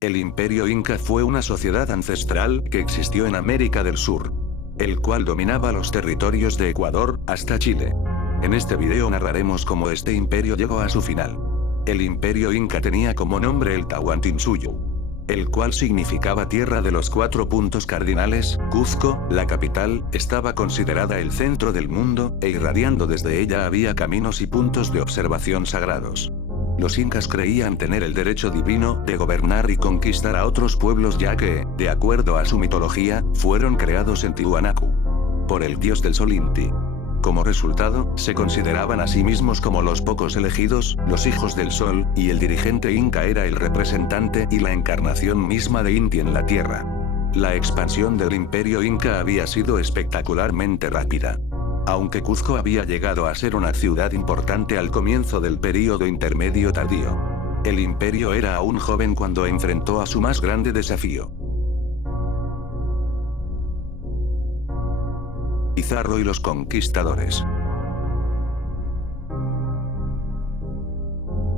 El Imperio Inca fue una sociedad ancestral que existió en América del Sur, el cual dominaba los territorios de Ecuador hasta Chile. En este video narraremos cómo este imperio llegó a su final. El Imperio Inca tenía como nombre el Tahuantinsuyo, el cual significaba tierra de los 4 puntos cardinales. Cuzco, la capital, estaba considerada el centro del mundo, e irradiando desde ella había caminos y puntos de observación sagrados. Los incas creían tener el derecho divino de gobernar y conquistar a otros pueblos, ya que, de acuerdo a su mitología, fueron creados en Tiwanaku por el dios del sol Inti. Como resultado, se consideraban a sí mismos como los pocos elegidos, los hijos del sol, y el dirigente inca era el representante y la encarnación misma de Inti en la tierra. La expansión del imperio inca había sido espectacularmente rápida. Aunque Cuzco había llegado a ser una ciudad importante al comienzo del período intermedio tardío, el imperio era aún joven cuando enfrentó a su más grande desafío. Pizarro y los conquistadores.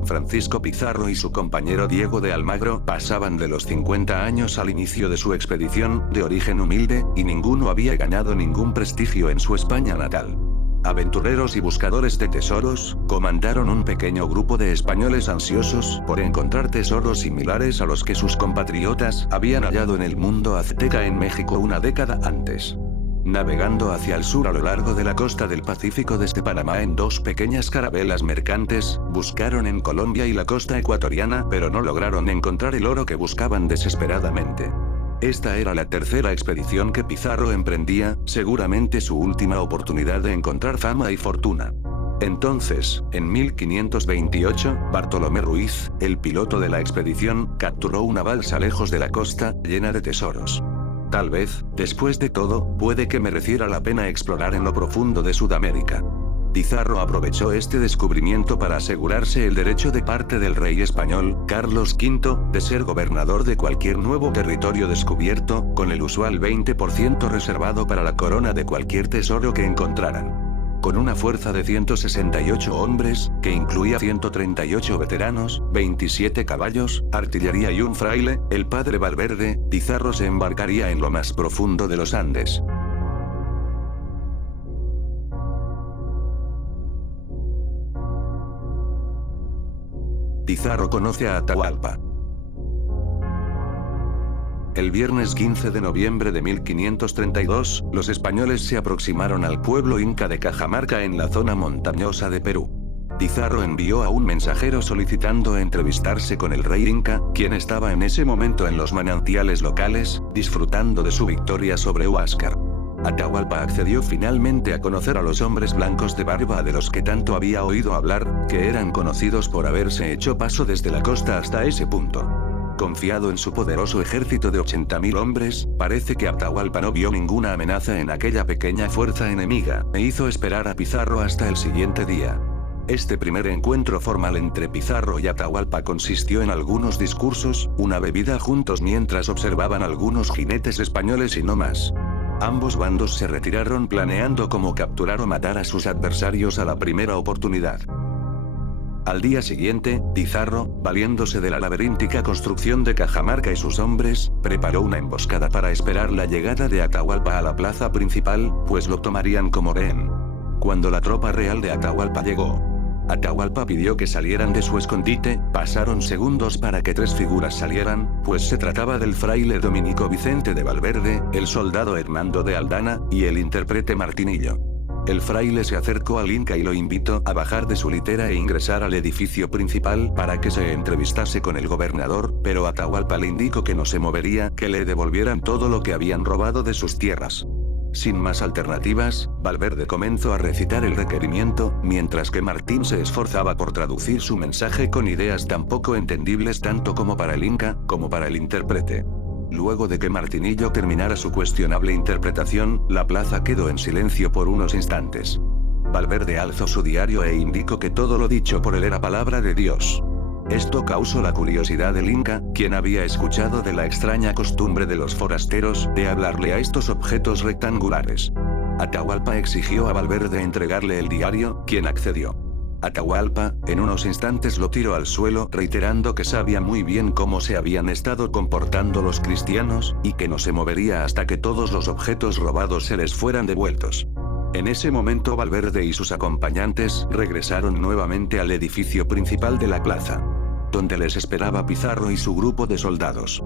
Francisco Pizarro y su compañero Diego de Almagro pasaban de los 50 años al inicio de su expedición, de origen humilde, y ninguno había ganado ningún prestigio en su España natal. Aventureros y buscadores de tesoros, comandaron un pequeño grupo de españoles ansiosos por encontrar tesoros similares a los que sus compatriotas habían hallado en el mundo azteca en México una década antes. Navegando hacia el sur a lo largo de la costa del Pacífico desde Panamá en 2 pequeñas carabelas mercantes, buscaron en Colombia y la costa ecuatoriana, pero no lograron encontrar el oro que buscaban desesperadamente. Esta era la tercera expedición que Pizarro emprendía, seguramente su última oportunidad de encontrar fama y fortuna. Entonces, en 1528, Bartolomé Ruiz, el piloto de la expedición, capturó una balsa lejos de la costa, llena de tesoros. Tal vez, después de todo, puede que mereciera la pena explorar en lo profundo de Sudamérica. Pizarro aprovechó este descubrimiento para asegurarse el derecho de parte del rey español, Carlos V, de ser gobernador de cualquier nuevo territorio descubierto, con el usual 20% reservado para la corona de cualquier tesoro que encontraran. Con una fuerza de 168 hombres, que incluía 138 veteranos, 27 caballos, artillería y un fraile, el padre Valverde, Pizarro se embarcaría en lo más profundo de los Andes. Pizarro conoce a Atahualpa. El viernes 15 de noviembre de 1532, los españoles se aproximaron al pueblo inca de Cajamarca en la zona montañosa de Perú. Pizarro envió a un mensajero solicitando entrevistarse con el rey inca, quien estaba en ese momento en los manantiales locales, disfrutando de su victoria sobre Huáscar. Atahualpa accedió finalmente a conocer a los hombres blancos de barba de los que tanto había oído hablar, que eran conocidos por haberse hecho paso desde la costa hasta ese punto. Confiado en su poderoso ejército de 80.000 hombres, parece que Atahualpa no vio ninguna amenaza en aquella pequeña fuerza enemiga, e hizo esperar a Pizarro hasta el siguiente día. Este primer encuentro formal entre Pizarro y Atahualpa consistió en algunos discursos, una bebida juntos mientras observaban algunos jinetes españoles y no más. Ambos bandos se retiraron planeando cómo capturar o matar a sus adversarios a la primera oportunidad. Al día siguiente, Pizarro, valiéndose de la laberíntica construcción de Cajamarca y sus hombres, preparó una emboscada para esperar la llegada de Atahualpa a la plaza principal, pues lo tomarían como rehén. Cuando la tropa real de Atahualpa llegó, Atahualpa pidió que salieran de su escondite. Pasaron segundos para que 3 figuras salieran, pues se trataba del fraile dominico Vicente de Valverde, el soldado Hernando de Aldana, y el intérprete Martinillo. El fraile se acercó al inca y lo invitó a bajar de su litera e ingresar al edificio principal para que se entrevistase con el gobernador, pero Atahualpa le indicó que no se movería, que le devolvieran todo lo que habían robado de sus tierras. Sin más alternativas, Valverde comenzó a recitar el requerimiento, mientras que Martín se esforzaba por traducir su mensaje con ideas tan poco entendibles tanto como para el inca, como para el intérprete. Luego de que Martinillo terminara su cuestionable interpretación, la plaza quedó en silencio por unos instantes. Valverde alzó su diario e indicó que todo lo dicho por él era palabra de Dios. Esto causó la curiosidad del inca, quien había escuchado de la extraña costumbre de los forasteros de hablarle a estos objetos rectangulares. Atahualpa exigió a Valverde entregarle el diario, quien accedió. Atahualpa, en unos instantes lo tiró al suelo, reiterando que sabía muy bien cómo se habían estado comportando los cristianos, y que no se movería hasta que todos los objetos robados se les fueran devueltos. En ese momento Valverde y sus acompañantes regresaron nuevamente al edificio principal de la plaza, donde les esperaba Pizarro y su grupo de soldados.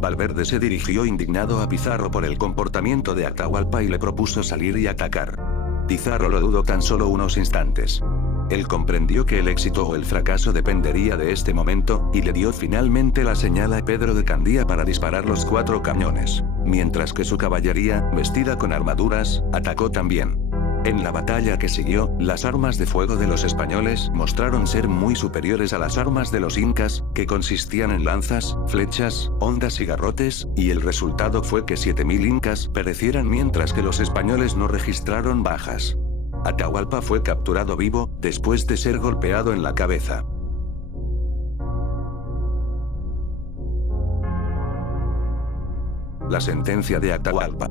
Valverde se dirigió indignado a Pizarro por el comportamiento de Atahualpa y le propuso salir y atacar. Pizarro lo dudó tan solo unos instantes. Él comprendió que el éxito o el fracaso dependería de este momento, y le dio finalmente la señal a Pedro de Candía para disparar los 4 cañones, mientras que su caballería, vestida con armaduras, atacó también. En la batalla que siguió, las armas de fuego de los españoles mostraron ser muy superiores a las armas de los incas, que consistían en lanzas, flechas, hondas y garrotes, y el resultado fue que 7000 incas perecieran mientras que los españoles no registraron bajas. Atahualpa fue capturado vivo, después de ser golpeado en la cabeza. La sentencia de Atahualpa.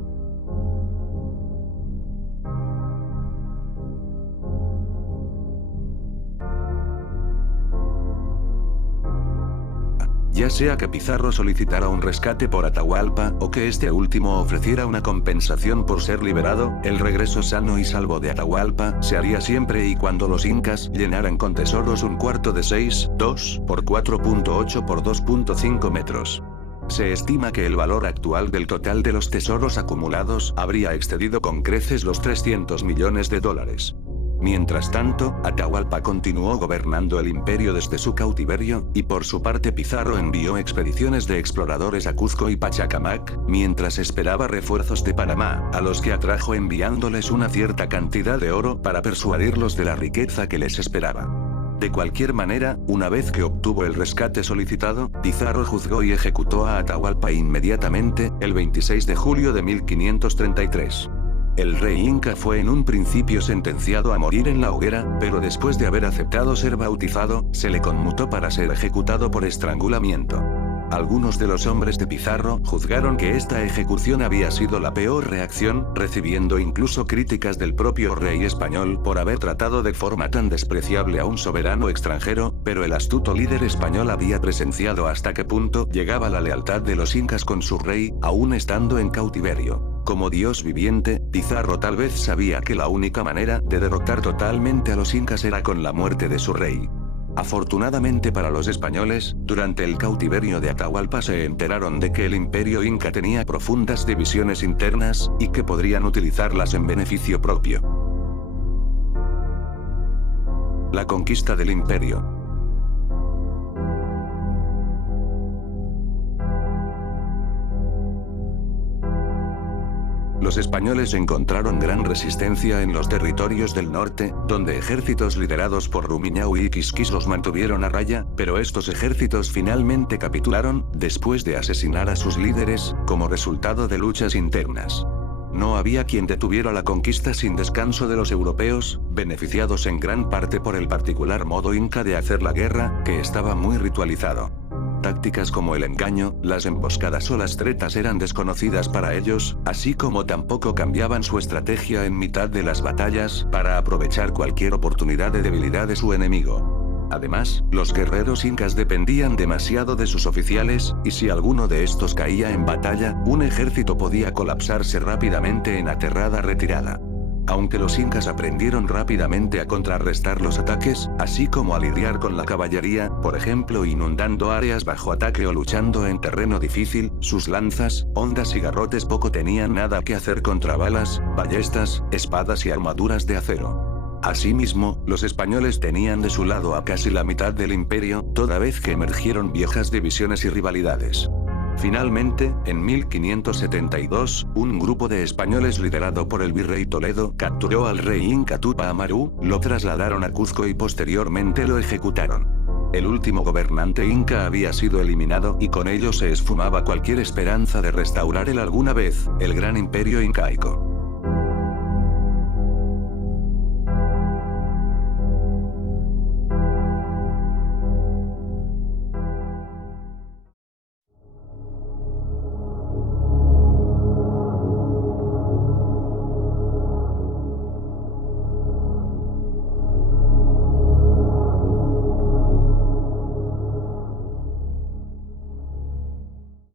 Ya sea que Pizarro solicitara un rescate por Atahualpa, o que este último ofreciera una compensación por ser liberado, el regreso sano y salvo de Atahualpa se haría siempre y cuando los incas llenaran con tesoros un cuarto de 6,2 por 4,8 por 2,5 metros. Se estima que el valor actual del total de los tesoros acumulados habría excedido con creces los 300 millones de dólares. Mientras tanto, Atahualpa continuó gobernando el imperio desde su cautiverio, y por su parte Pizarro envió expediciones de exploradores a Cuzco y Pachacamac, mientras esperaba refuerzos de Panamá, a los que atrajo enviándoles una cierta cantidad de oro para persuadirlos de la riqueza que les esperaba. De cualquier manera, una vez que obtuvo el rescate solicitado, Pizarro juzgó y ejecutó a Atahualpa inmediatamente, el 26 de julio de 1533. El rey inca fue en un principio sentenciado a morir en la hoguera, pero después de haber aceptado ser bautizado, se le conmutó para ser ejecutado por estrangulamiento. Algunos de los hombres de Pizarro juzgaron que esta ejecución había sido la peor reacción, recibiendo incluso críticas del propio rey español por haber tratado de forma tan despreciable a un soberano extranjero, pero el astuto líder español había presenciado hasta qué punto llegaba la lealtad de los incas con su rey, aún estando en cautiverio. Como Dios viviente, Pizarro tal vez sabía que la única manera de derrotar totalmente a los incas era con la muerte de su rey. Afortunadamente para los españoles, durante el cautiverio de Atahualpa se enteraron de que el imperio inca tenía profundas divisiones internas, y que podrían utilizarlas en beneficio propio. La conquista del imperio. Los españoles encontraron gran resistencia en los territorios del norte, donde ejércitos liderados por Rumiñahui y Quisquis los mantuvieron a raya, pero estos ejércitos finalmente capitularon, después de asesinar a sus líderes, como resultado de luchas internas. No había quien detuviera la conquista sin descanso de los europeos, beneficiados en gran parte por el particular modo inca de hacer la guerra, que estaba muy ritualizado. Tácticas como el engaño, las emboscadas o las tretas eran desconocidas para ellos, así como tampoco cambiaban su estrategia en mitad de las batallas, para aprovechar cualquier oportunidad de debilidad de su enemigo. Además, los guerreros incas dependían demasiado de sus oficiales, y si alguno de estos caía en batalla, un ejército podía colapsarse rápidamente en aterrada retirada. Aunque los incas aprendieron rápidamente a contrarrestar los ataques, así como a lidiar con la caballería, por ejemplo inundando áreas bajo ataque o luchando en terreno difícil, sus lanzas, hondas y garrotes poco tenían nada que hacer contra balas, ballestas, espadas y armaduras de acero. Asimismo, los españoles tenían de su lado a casi la mitad del imperio, toda vez que emergieron viejas divisiones y rivalidades. Finalmente, en 1572, un grupo de españoles liderado por el virrey Toledo capturó al rey inca Tupac Amaru, lo trasladaron a Cuzco y posteriormente lo ejecutaron. El último gobernante inca había sido eliminado y con ello se esfumaba cualquier esperanza de restaurar alguna vez el gran imperio incaico.